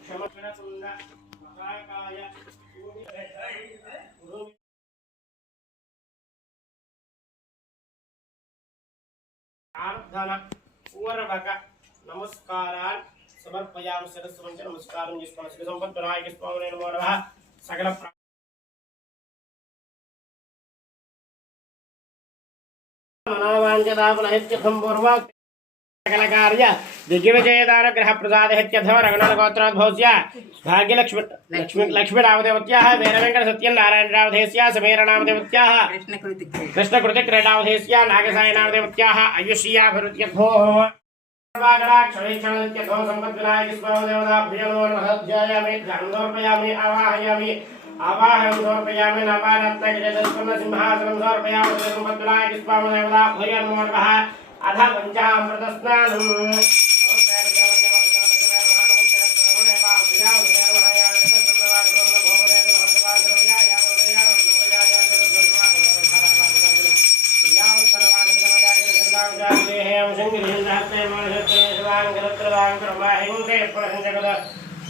క్షమగణతుండ మహాకాయ ప్రార్థన పూర్వక నమస్కారాలు సమర్పయామి శిరస్సు వంచి నమస్కారం చేసుకోవాలి శ్రీ సంపత్ నాయక స్వామి నమో నమః సకల ప్రా- మనోవాంఛదాపులహిత్యర్థం सकलकार्य दिग्विजयदानग्रहप्रसादहित्यथवा रघुनाथगोत्राद्भवस्य भाग्यलक्ष्मी लक्ष्मी। लक्ष्मीरावदेवत्याः वीरवेङ्कटसत्यनारायणरावधेस्या समीरनामदेवत्याः कृष्णकृतिक्रीडावधेस्या नागसायनामदेवत्याः अयुष्याभिरुत्यर्थोः क्षणेक्षणत्यथो सम्पद्विनायकस्वामदेवताभ्यलोर्महध्यायामि धनोर्पयामि आवाहयामि आवाहं समर्पयामि नवारत्नगिरिदस्पन्नसिंहासनं समर्पयामि అధ పంచామృత స్నానం సంగ్రహిందాత్మే మనసత్తే శివాంగరత్రవాంగరమాహిందే ప్రసంజగద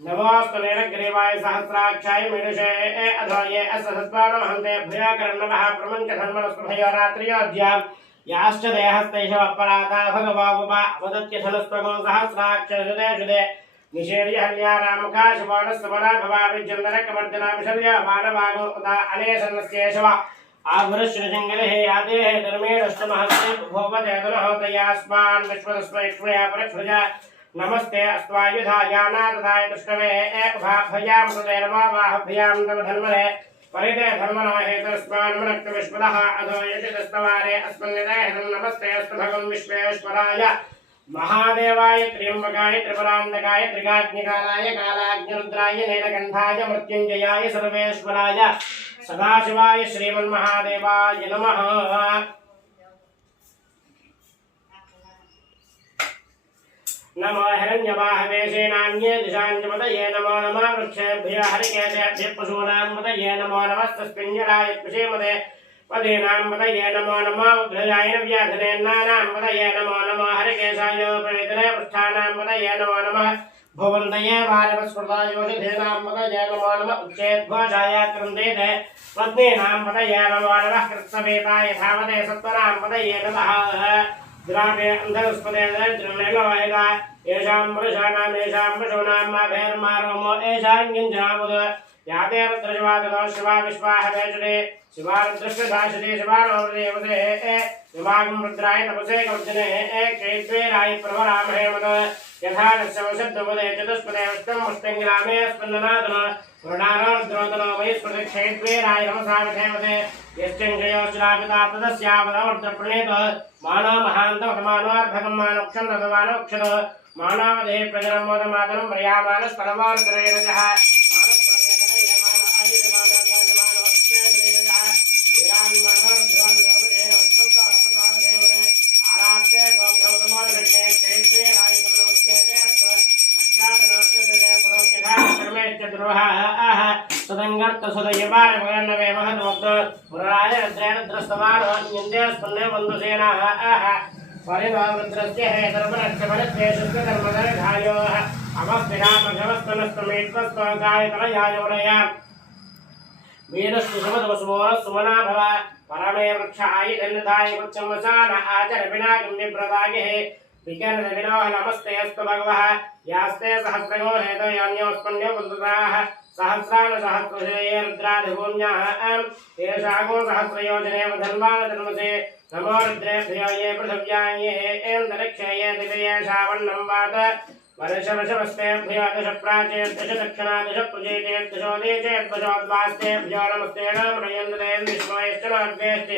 भूतार्थश्चावणयातनः नमोस्तनेन ग्रीवाय सहस्राक्षाय मिडुषे अधोये असहस्वानमहन्ते भयाकर्णवः प्रमञ्च धर्मणस्पभयो रात्र्योऽद्याम् याश्च देहस्तेषु अपराधा भगवावुपा वदत्य धनुस्त्वगो सहस्राक्षुदे शुदे निषेर्य हल्या रामकाशवाणस्वरा भवाविजन्दनकवर्जना विशल्य मानवागो उदा अनेसन्नस्येषव आभुरश्रीजङ्गले हे यादे हे धर्मेणष्टमहस्ते भोगदेदनः तयास्मान् विश्वदस्मैक्ष्मया परिसृजा नमस्ते धर्मणे परिते नमस्ते, अस्तु भगवन् विश्वेश्वराय महादेवाय, त्र्यम्बकाय, त्रिपुरान्तकाय त्रिकाग्निकालाय कालाग्निरुद्राय, नीलकण्ठाय, मृत्युञ्जयाय, सर्वेश्वराय। सदाशिवाय श्रीमन्महादेवाय नमः। नमो हिरण्यवाहवेशेनान्ये दिशाञ्जपतये नमो नमः वृक्षेभ्यो हरिकेशेभ्यः पशूनां पतये नमो नमस्तस्मिञ्जराय कृषेमदे पदीनां पतये नमो नमो उग्रजाय व्याधनेन्नानां पतये नमो नमो हरिकेशाय प्रवेदने पृष्ठानां पतये नमो नमः भुवन्दये वारवस्कृतायोषधीनां पतये नमो नमः उच्चेद्घोषाय क्रन्देते। पत्नीनां पतये नमो नमः कृत्सवेताय धावते सत्वनां पतये नमः। द्रावे अन्धस्पदे द्रमेलवायदा येषां पुरुषाणां येषां पशूनां मा भैर्मारोमो येषां किञ्जनामुद याते रुद्रशिवादनो शिवा विश्वाहवेषणे शिवारुद्रश्वदाशने शिवानोदेवते शिवागं रुद्राय तपसे कवचने क्षेत्रेराय प्रवरामहे मद यथा नश्यवशब्दपदे चतुष्पदे अष्टम् अष्टङ्ग्रामे स्पन्दनादन वृणारोद्रोदनो वै स्मृतिक्षेत्रेराय नमसाविधेवते यश्चङ्गयो श्रापिता तदस्यावदवर्तप्रणेत मानो महान्तमानोर्भगं मानोक्षं तदमानोक्षत मानवदेः प्रजनं मोदमातरं प्रयामानस्तनवानुतरेरजः सदङ्गर्त सदयवार भगन्नवे महद्वक्त पुराय रुद्रेण द्रस्तवान निन्द्य बन्धुसेनाः। आह। परिभावरुद्रस्य हे धर्मरक्षमणत्वे अमस्तिरामघवस्तनस्तमेत्वस्त्वगायतलयायोरया वीरस्तु भव परमे वृक्षाय धन्यताय वृक्षमसान आचर विनागं विकर्णविनोः नमस्ते अस्तु भगवः। यास्ते सहस्रयो सहस्रयोजनेव धर्माण धर्मसे नमो रुद्रेभ्यो ये पृथिव्या ये एन्दरिक्षे ये दिवये शावन्नं वात। वर्षवशवस्तेभ्यो दश प्राचेत् दक्षिणा दश प्रजेतेत् दशोदेशेत् दशोद्वास्तेभ्यो नमस्ते नमयन्द्रेन् विश्वयश्च नाद्वेष्टि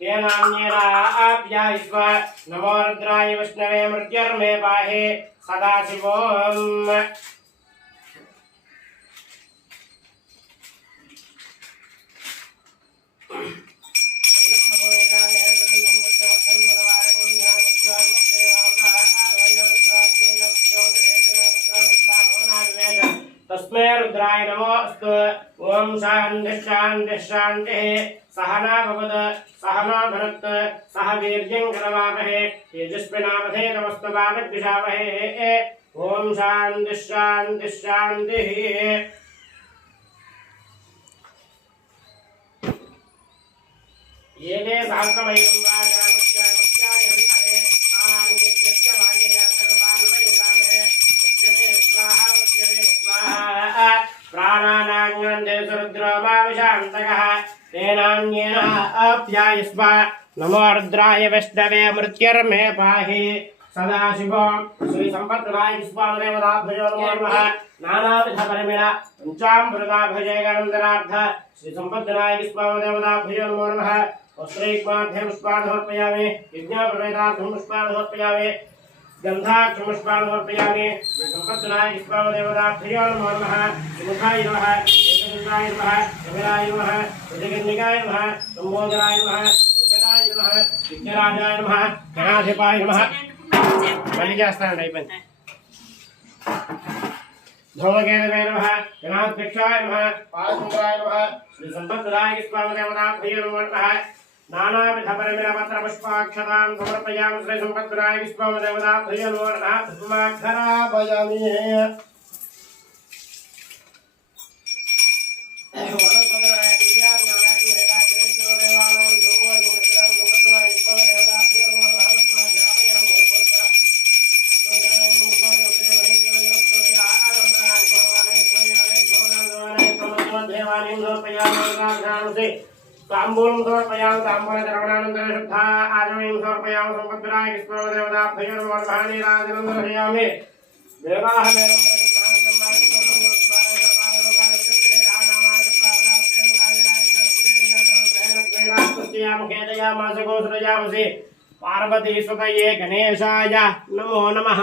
तेनान्येन आप्यायस्व नमो रुद्राय विष्णवे मृत्युर्मे पाहि सदाशिवोम् तस्मै रुद्राय नमो अस्तु। ॐ शान्तिः शान्तिः सहना भरत् सह वीर्यं करवावहे तेजस्विनामधे नमस्तु वामद्विषावहे ॐ शान्तिः शान्तिः शान्तिः। येने स्वाहा सुरुद्रोमाविशान्तकः तेनान्येन अप्यायस्व नमो रुद्राय विष्णवे मृत्युर्मे पाहि। सदाशिवो श्रीसम्पत्तनाय स्वामदेवताभ्यो नमो नमः। पञ्चामृताभजयगनन्दनार्थ नमो नमः। वस्त्रैक्माध्ये पुष्पान् समर्पयामि यज्ञाप्रवेदार्थं पुष्पान् समर्पयामि गन्धाक्षपुष्पान् समर्पयामि श्रीसम्पत्तनाय स्वामदेवताभ्यो नमो नमः सुमुखाय नमः एकदन्ताय नमः कपिलाय नमः विजयकन्निकाय नमः सम्बोधनाय नमः विकटाय नमः विघ्नराजाय नमः गणाधिपाय नमः మళ్ళీ చేస్తానండి అయిపోయింది ధూమకేతవే నమ గణాధ్యక్షాయ నమ పాలసుందరాయ నమ శ్రీ సంపత్తురాయ స్వామదేవతాభ్యో నమో నమ नानाविधपरमिरपत्रपुष्पाक्षतां समर्पयामि श्रीसम्पद्गुराय विश्वमदेवदाभयलोरनाथमाखराभयामि ताम्बूलं समर्पयामि ताम्बूलचरवणानन्तरं शुद्धा आजमीं समर्पयामि सम्पद्राय कृष्णदेवताभ्यर्मोर्भाणीराजनन्दर्शयामि देवाहमेनं मुखेदयामासगोसृजामसि पार्वतीसुतये गणेशाय नमो नमः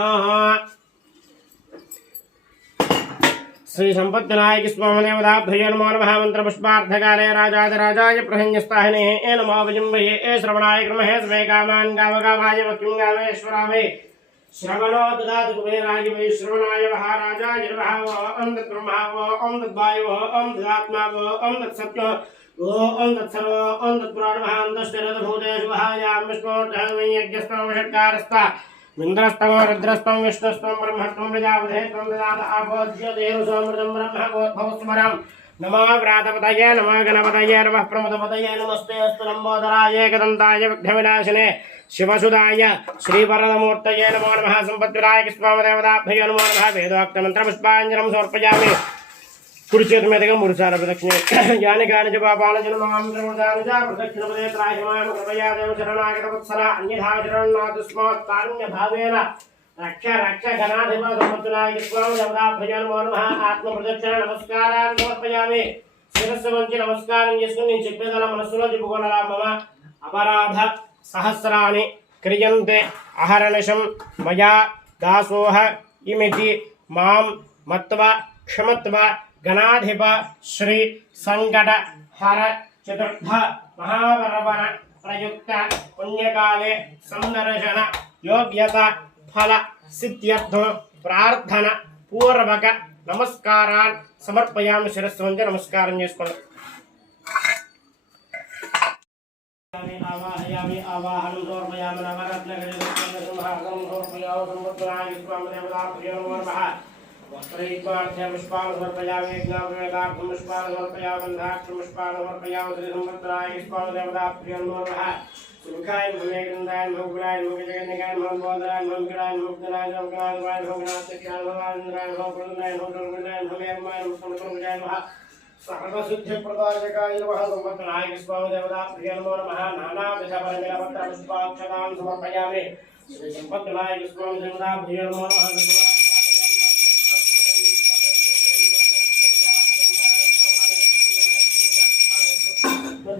श्री संपत्तिनायक स्वामदेवताभ्य नमो नमः मन्त्रपुष्पार्थकाले राजाधिराजाय प्रसंजस्ताहिने ए नमो विजम्बये ए श्रवणाय क्रमहे स्वे कामान् गावगावाय वक्यं गावेश्वरावे श्रवणो ददातु कुबेराय वै श्रवणाय वः राजाय वः वो ॐ तद्ब्रह्मा वो ॐ तद्वायो ॐ तदात्मा वो ॐ तत्सत्यो ॐ तत्सर्वो ఇంద్రస్తం రుద్రస్తం విష్ణుస్తం బ్రహ్మస్వం ప్రజాపతిస్వం ప్రజాత ఆపోద్య దేవసోమృతం బ్రహ్మ గోద్భవస్మరం నమో వ్రాతపతయే నమో గణపతయే నమ ప్రమదపతయే నమస్తే అస్తు లంబోదరాయ కదంతాయ విఘ్నవినాశనే శివసుదాయ శ్రీవరదమూర్తయే నమో నమ సంపద్విరాయక స్వామదేవతాభ్యో నమో నమ వేదోక్త మంత్రపుష్పాంజనం సమర్పయామి. కుడి చేతి మీదుగా మూడు ప్రదక్షిణ. యాని కాని చ పాపాల జన్మాంతరముదాని ప్రదక్షిణ పదే త్రాహిమాన్ కృపయా దేవ శరణాగత భావేన. రక్ష రక్ష గణాధిప సమర్థనాయ స్వామి దేవతాభ్యో నమో. ఆత్మ ప్రదక్షిణ నమస్కారాన్ని సమర్పయామి. శిరస్సు వంచి నమస్కారం చేసుకుని నేను చెప్పేదలా మనస్సులో చెప్పుకోనలా మమ. అపరాధ సహస్రాన్ని క్రియంతే అహరణశం మయా దాసోహ ఇమితి మాం మత్వ క్షమత్వ గణాధిప శ్రీ సంకట హర చతుర్థ మహాపర్వణ ప్రయుక్త పుణ్యకాలే సందర్శన యోగ్యత ఫల సిద్ధ్యర్థం ప్రార్థన పూర్వక నమస్కారాన్ని సమర్పయామి శిరస్సు వంచి నమస్కారం చేసుకోండి ఆవాహయామి ఆవాహనం సమర్పయామి నవరత్నగణం సమర్పయామి సంవత్సరాయ స్వామిదేవతాభ్యో నమః वस्त्रैक्वार्थ्य पुष्पान् समर्पयामि यज्ञार्थं पुष्पान् समर्पयामन्धाक्षं पुष्पान् समर्पयामसंवत्राय पुष्पादेवताप्रियन्मोः सुखाय भवे गृन्दाय भोगुराय भोगजगन्निकाय भोगोदराय भोगराय भोगनाय भोगनाय भोगनाय भोगनाय भोगनाय भोगनाय भोगनाय भोगनाय भोगनाय भोगनाय भोगनाय सकलशुद्धिप्रदायकाय वः संवत्सराय विश्वामदेवताभ्यन्मो नमः नानाविधपरमिलवत्तपुष्पाक्षतां समर्पयामि श्रीसम्पद्गणाय विश्वामदेवताभ्यन्मो नमः